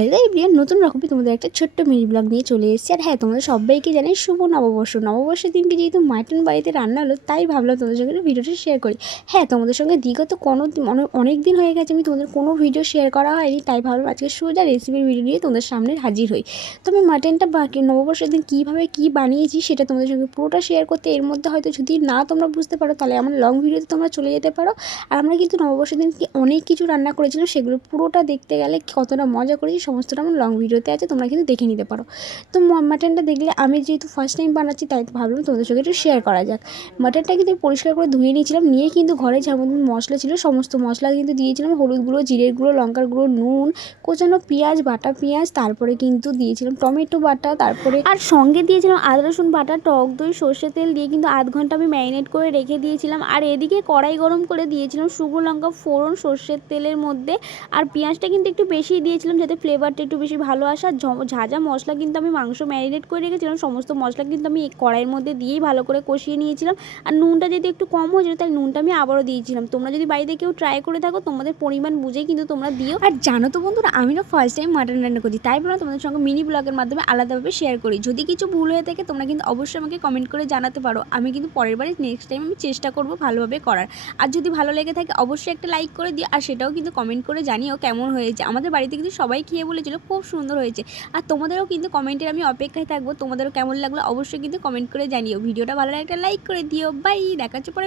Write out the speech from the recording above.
Hello everyone, নতুন রকমের তোমাদের একটা ছোট্ট মিনি ব্লগ নিয়ে চলে এসেছি। আর হ্যাঁ, তোমাদের সবাইকে জানাই শুভ নববর্ষ। নববর্ষের দিনকে যেহেতু মাটন বাড়িতে রান্না হলো, তাই ভাবলাম তোমাদের সঙ্গে ভিডিওটা শেয়ার করি। হ্যাঁ, তোমাদের সঙ্গে বিগত অনেক দিন হয়ে গেছে আমি তোমাদের কোনো ভিডিও শেয়ার করা হয়নি, তাই ভাবলাম আজকে সোজা রেসিপির ভিডিও নিয়ে তোমাদের সামনে হাজির হই। তো আমি মাটনটা বাকি নববর্ষের দিন কীভাবে কী বানিয়েছি সেটা তোমাদের সঙ্গে পুরোটা শেয়ার করতে, এর মধ্যে হয়তো যদি না তোমরা বুঝতে পারো তাহলে আমার লং ভিডিওতে তোমরা চলে যেতে পারো। আর আমরা কিন্তু নববর্ষের দিন অনেক কিছু রান্না করেছিলাম, সেগুলো পুরোটা দেখতে গেলে কতটা মজা করেছি সমস্তটা আমার লং ভিডিওতে আছে, তোমরা কিন্তু দেখে নিতে পারো। তো মাটনটা দেখলে আমি যেহেতু ফার্স্ট টাইম বানাচ্ছি, তাই ভাবলাম তোমাদের সঙ্গে একটু শেয়ার করা যাক। মাটনটা কিন্তু পরিষ্কার করে ধুয়ে নিয়েছিলাম, নিয়ে কিন্তু ঘরে যেমন মশলা ছিল সমস্ত মশলা কিন্তু দিয়েছিলাম, হলুদ গুঁড়ো, জিরের গুঁড়ো, লঙ্কার গুঁড়ো, নুন, কোচানো পেঁয়াজ, বাটা পেঁয়াজ, তারপরে কিন্তু দিয়েছিলাম টমেটো বাটা, তারপরে আর সঙ্গে দিয়েছিলাম আদা রসুন বাটা, টক দই, সর্ষে তেল দিয়ে কিন্তু আধ ঘন্টা আমি ম্যারিনেট করে রেখে দিয়েছিলাম। আর এদিকে কড়াই গরম করে দিয়েছিলাম শুকনো লঙ্কা ফোড়ন সর্ষের তেলের মধ্যে, আর পেঁয়াজটা কিন্তু একটু বেশি দিয়েছিলাম যাতে ফ্লেভারটা একটু বেশি ভালো আসে। আর ঝাঁঝা মশলা কিন্তু আমি মাংস ম্যারিনেট করে রেখেছিলাম, সমস্ত মশলা কিন্তু আমি কড়াইয়ের মধ্যে দিয়েই ভালো করে কষিয়ে নিয়েছিলাম। আর নুনটা যদি একটু কম হয়েছিল তাই নুনটা আমি আবারও দিয়েছিলাম। তোমরা যদি বাড়িতে কেউ ট্রাই করে থাকো তোমাদের পরিমাণ বুঝেই কিন্তু তোমরা দিও। আর জানো তো বন্ধুরা, আমি না ফার্স্ট টাইম মাটন রান্না করছি, তাই বলে তোমাদের সঙ্গে মিনি ব্লগের মাধ্যমে আলাদাভাবে শেয়ার করি। যদি কিছু ভুল হয়ে থাকে তোমরা কিন্তু অবশ্যই আমাকে কমেন্ট করে জানাতে পারো, আমি কিন্তু পরের বারে নেক্সট টাইম আমি চেষ্টা করবো ভালোভাবে করার। আর যদি ভালো লেগে থাকে অবশ্যই একটা লাইক করে দিও, আর সেটাও কিন্তু কমেন্ট করে জানিও কেমন হয়েছে। আমাদের বাড়িতে কিন্তু সবাই খেয়ে বলেছিল খুব সুন্দর হয়েছে। আর তোমাদেরও কিন্তু কমেন্টের আমি অপেক্ষায় থাকবো, তোমাদেরও কেমন লাগলো অবশ্যই কিন্তু কমেন্ট করে জানিও। ভিডিওটা ভালো লাগে একটা লাইক করে দিও। বাই, দেখা হচ্ছে পরে।